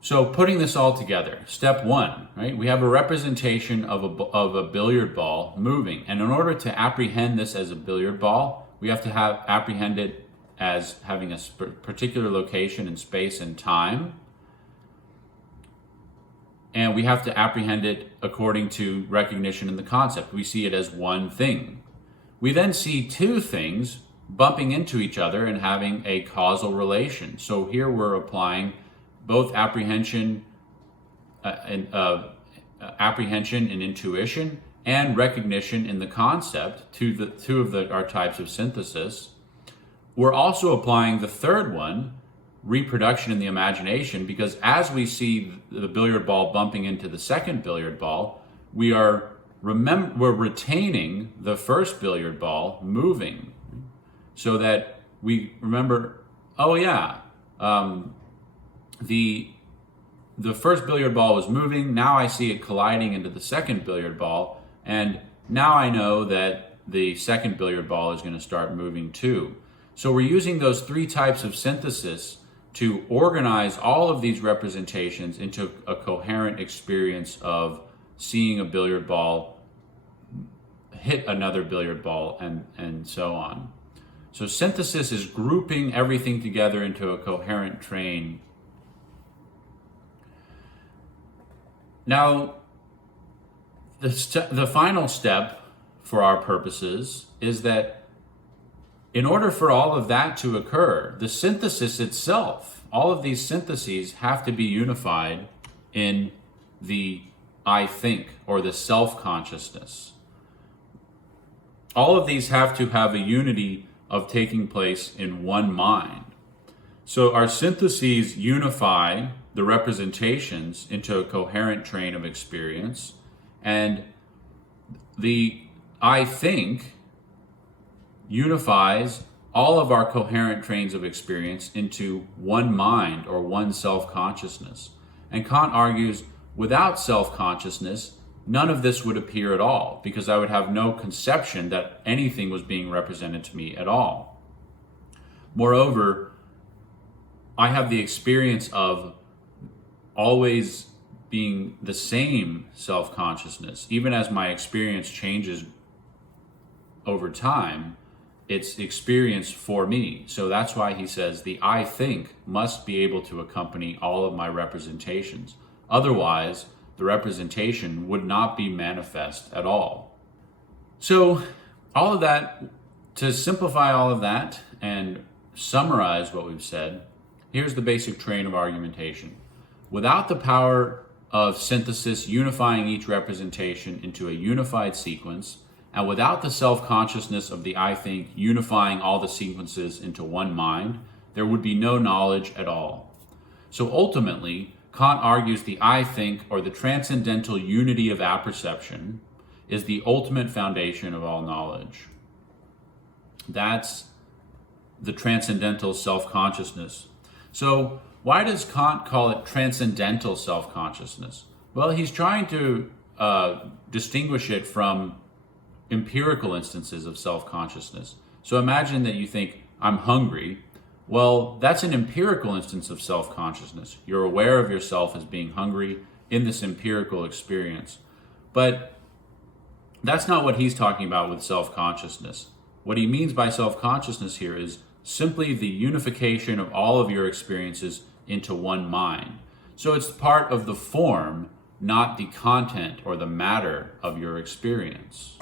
So putting this all together, step one, right? We have a representation of a billiard ball moving. And in order to apprehend this as a billiard ball, we have to apprehend it as having a particular location in space and time. And we have to apprehend it according to recognition in the concept. We see it as one thing. We then see two things bumping into each other and having a causal relation. So here we're applying both apprehension and intuition and recognition in the concept to the two of our types of synthesis. We're also applying the third one, reproduction in the imagination, because as we see the billiard ball bumping into the second billiard ball, we're retaining the first billiard ball moving, so that we remember, oh yeah, the first billiard ball was moving. Now I see it colliding into the second billiard ball, and now I know that the second billiard ball is going to start moving too. So we're using those three types of synthesis to organize all of these representations into a coherent experience of seeing a billiard ball hit another billiard ball and so on. So synthesis is grouping everything together into a coherent train. Now, the final step for our purposes is that in order for all of that to occur, the synthesis itself, all of these syntheses have to be unified in the I think, or the self-consciousness. All of these have to have a unity of taking place in one mind. So our syntheses unify the representations into a coherent train of experience, and the I think unifies all of our coherent trains of experience into one mind or one self-consciousness. And Kant argues, without self-consciousness, none of this would appear at all, because I would have no conception that anything was being represented to me at all. Moreover, I have the experience of always being the same self-consciousness. Even as my experience changes over time, it's experience for me. So that's why he says the I think must be able to accompany all of my representations. Otherwise, the representation would not be manifest at all. So all of that, to simplify all of that and summarize what we've said, here's the basic train of argumentation. Without the power of synthesis unifying each representation into a unified sequence, and without the self-consciousness of the I think unifying all the sequences into one mind, there would be no knowledge at all. So ultimately, Kant argues the I think, or the transcendental unity of apperception, is the ultimate foundation of all knowledge. That's the transcendental self-consciousness. So why does Kant call it transcendental self-consciousness? Well, he's trying to distinguish it from empirical instances of self-consciousness. So imagine that you think, I'm hungry. Well, that's an empirical instance of self-consciousness. You're aware of yourself as being hungry in this empirical experience. But that's not what he's talking about with self-consciousness. What he means by self-consciousness here is simply the unification of all of your experiences into one mind. So it's part of the form, not the content or the matter of your experience.